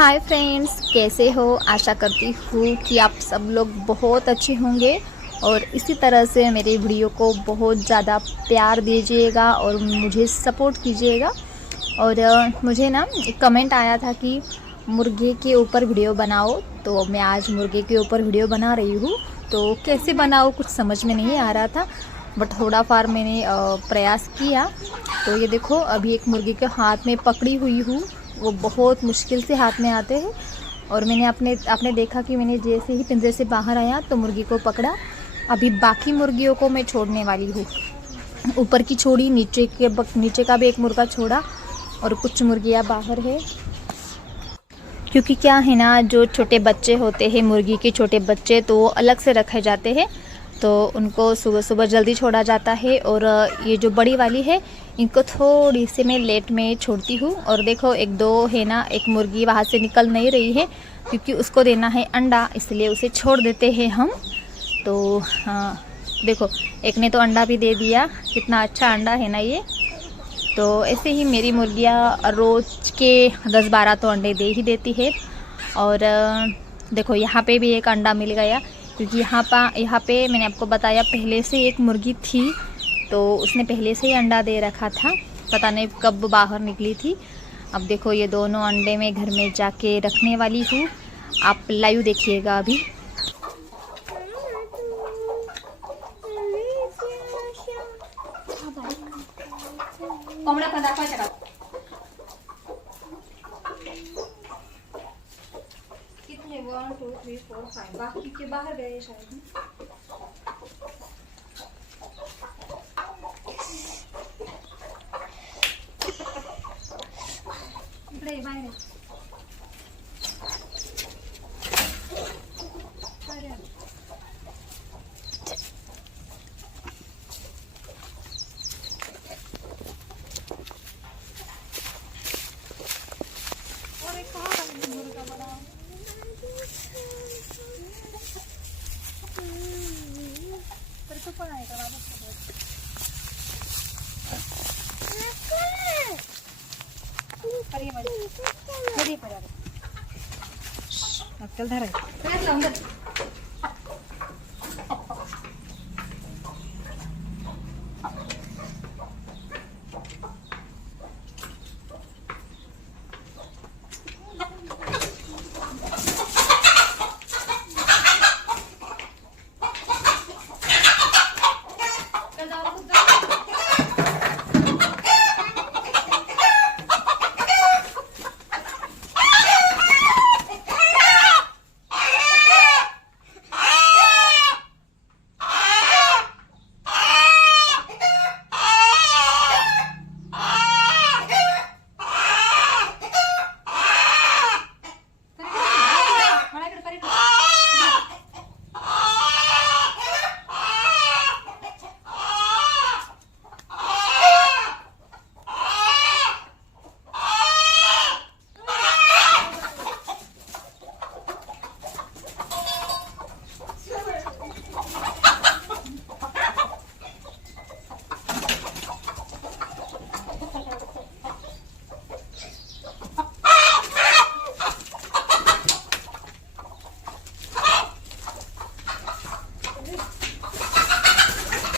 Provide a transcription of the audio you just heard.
Hi friends, कैसे हो। आशा करती हूँ कि आप सब लोग बहुत अच्छे होंगे और इसी तरह से मेरे वीडियो को बहुत ज़्यादा प्यार दीजिएगा और मुझे सपोर्ट कीजिएगा। और मुझे ना एक कमेंट आया था कि मुर्गे के ऊपर वीडियो बनाओ, तो मैं आज मुर्गे के ऊपर वीडियो बना रही हूँ। तो कैसे बनाओ कुछ समझ में नहीं आ रहा था, बट थोड़ा फार मैंने प्रयास किया। तो ये देखो, अभी एक मुर्गी के हाथ में पकड़ी हुई हूँ। वो बहुत मुश्किल से हाथ में आते हैं और मैंने आपने देखा कि मैंने जैसे ही पिंजरे से बाहर आया तो मुर्गी को पकड़ा। अभी बाकी मुर्गियों को मैं छोड़ने वाली हूँ। ऊपर की छोड़ी, नीचे का भी एक मुर्गा छोड़ा और कुछ मुर्गियाँ बाहर है। क्योंकि क्या है ना, जो छोटे बच्चे होते हैं मुर्गी के छोटे बच्चे, तो वो अलग से रखे जाते हैं, तो उनको सुबह सुबह जल्दी छोड़ा जाता है। और ये जो बड़ी वाली है, इनको थोड़ी सी मैं लेट में छोड़ती हूँ। और देखो, एक दो है ना, एक मुर्गी वहाँ से निकल नहीं रही है क्योंकि उसको देना है अंडा, इसलिए उसे छोड़ देते हैं हम। तो हाँ देखो, एक ने तो अंडा भी दे दिया। कितना अच्छा अंडा है ना ये। तो ऐसे ही मेरी मुर्गियाँ रोज़ के 10-12 तो अंडे दे ही देती है। और देखो, यहाँ पे भी एक अंडा मिल गया, क्योंकि यहाँ पे मैंने आपको बताया पहले से एक मुर्गी थी, तो उसने पहले से ही अंडा दे रखा था। पता नहीं कब बाहर निकली थी। अब देखो, ये दोनों अंडे मैं घर में जाके रखने वाली हूँ। आप लाइव देखिएगा अभी। कितने 1 2 3 4 5 बाकी के बाहर गए शायद। इकडे बाहेर तो पण आहे का बाबा? अक्कल धरायचं.